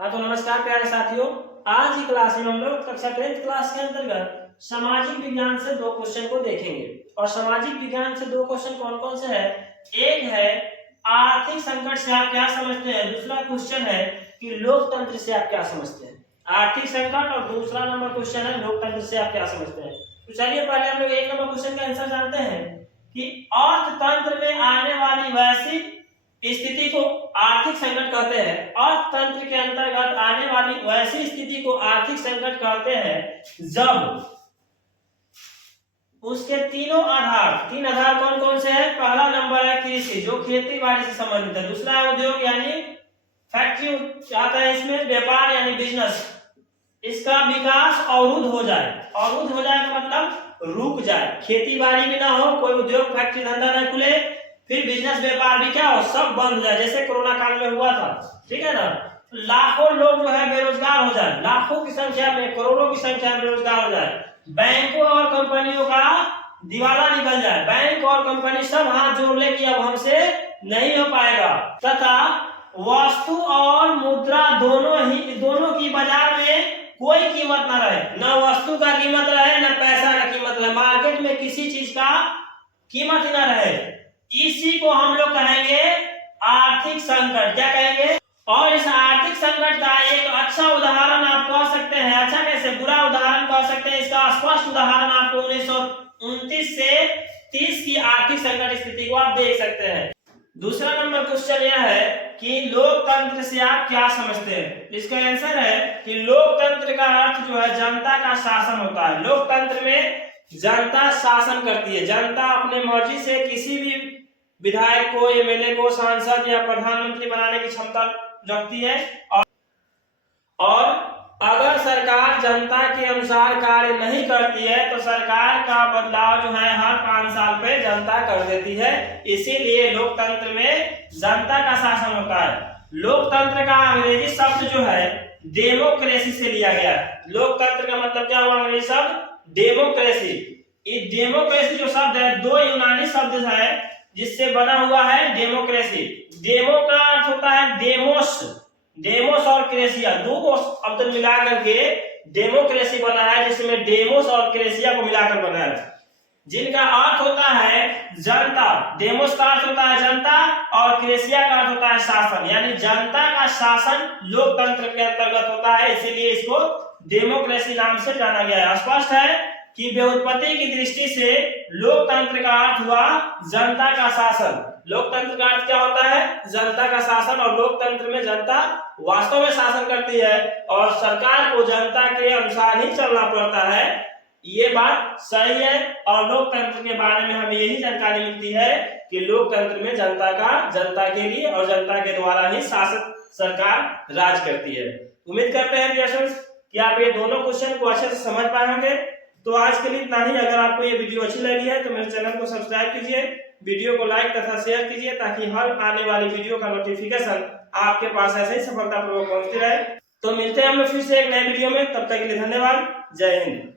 हाँ तो नमस्कार प्यारे साथियों। आज की क्लास में हम लोग कक्षा 10th क्लास के अंतर्गत सामाजिक विज्ञान से दो क्वेश्चन को देखेंगे। और सामाजिक विज्ञान से दो क्वेश्चन कौन कौन से है? एक है आर्थिक संकट से आप क्या समझते हैं, दूसरा क्वेश्चन है कि लोकतंत्र से आप क्या समझते हैं। आर्थिक संकट और दूसरा नंबर क्वेश्चन है लोकतंत्र से आप क्या समझते हैं। तो चलिए पहले हम लोग एक नंबर क्वेश्चन का आंसर जानते हैं कि अर्थतंत्र में आने वाली वैश्विक स्थिति को आर्थिक संकट कहते हैं। अर्थतंत्र के अंतर्गत आने वाली वैसी स्थिति को आर्थिक संकट कहते हैं जब उसके तीन आधार कौन कौन से हैं? पहला नंबर है कृषि, जो खेती बाड़ी से संबंधित है। दूसरा है उद्योग यानी फैक्ट्री आता है, इसमें व्यापार यानी बिजनेस, इसका विकास अवरुद्ध हो जाए। अवरुद्ध हो जाए का मतलब रुक जाए, खेती बाड़ी भी ना हो, कोई उद्योग फैक्ट्री धंधा ना खुले, फिर बिजनेस व्यापार भी क्या हो, सब बंद हो जाए, जैसे कोरोना काल में हुआ था। ठीक है ना। लाखों लोग जो है बेरोजगार हो जाए, लाखों की संख्या में, करोड़ों की संख्या में बेरोजगार हो जाए, बैंकों और कंपनियों का दिवाला निकल जाए, बैंक और कंपनी सब हाथ जोड़ ले कि अब हमसे नहीं हो पाएगा, तथा वस्तु और मुद्रा दोनों की बाजार में कोई कीमत ना रहे, न वस्तु का कीमत रहे न पैसा का कीमत रहे, मार्केट में किसी चीज का कीमत ही ना रहे, इसी को हम लोग कहेंगे आर्थिक संकट। क्या कहेंगे? और इस आर्थिक संकट का एक अच्छा उदाहरण आप कह सकते हैं, अच्छा कैसे, बुरा उदाहरण कह सकते हैं, इसका स्पष्ट उदाहरण आपको 1929 से 30 की आर्थिक संकट स्थिति को आप देख सकते हैं। दूसरा नंबर क्वेश्चन यह है कि लोकतंत्र से आप क्या समझते हैं। इसका आंसर है कि लोकतंत्र का अर्थ जो है जनता का शासन होता है। लोकतंत्र में जनता शासन करती है, जनता अपने मर्जी से किसी भी विधायक को, एमएलए को, सांसद या प्रधानमंत्री बनाने की क्षमता रखती है। और अगर सरकार जनता के अनुसार कार्य नहीं करती है तो सरकार का बदलाव जो है हर 5 साल पे जनता कर देती है। इसीलिए लोकतंत्र में जनता का शासन होता है। लोकतंत्र का अंग्रेजी शब्द जो है डेमोक्रेसी से लिया गया है। लोकतंत्र का मतलब क्या हुआ? अंग्रेजी शब्द डेमोक्रेसी। ये डेमोक्रेसी जो शब्द है दो यूनानी शब्द है जिससे बना हुआ है डेमोक्रेसी। डेमो का अर्थ होता है डेमोस, डेमोस और क्रेसिया, दो को शब्द मिला करके डेमोक्रेसी बना है, जिसमें डेमोस और क्रेसिया को मिलाकर बना है, जिनका अर्थ होता है जनता। डेमोस का अर्थ होता है जनता और क्रेसिया का अर्थ होता है शासन, यानी जनता का शासन लोकतंत्र के अंतर्गत होता है, इसीलिए इसको डेमोक्रेसी नाम से जाना गया है। स्पष्ट है कि व्युत्पत्ति की दृष्टि से लोकतंत्र का अर्थ हुआ जनता का शासन। लोकतंत्र का अर्थ क्या होता है? जनता का शासन। और लोकतंत्र में जनता वास्तव में शासन करती है और सरकार को जनता के अनुसार ही चलना पड़ता है। ये बात सही है। और लोकतंत्र के बारे में हमें यही जानकारी मिलती है कि लोकतंत्र में जनता के लिए और जनता के द्वारा ही शासन सरकार राज करती है। उम्मीद करते हैं कि आप ये दोनों क्वेश्चन को अच्छे से समझ पाए होंगे। तो आज के लिए इतना ही। अगर आपको ये वीडियो अच्छी लगी है तो मेरे चैनल को सब्सक्राइब कीजिए, वीडियो को लाइक तथा शेयर कीजिए, ताकि हर आने वाली वीडियो का नोटिफिकेशन आपके पास ऐसे ही सफलतापूर्वक पहुंचती रहे। तो मिलते हैं हम लोग फिर से एक नए वीडियो में, तब तक के लिए धन्यवाद। जय हिंद।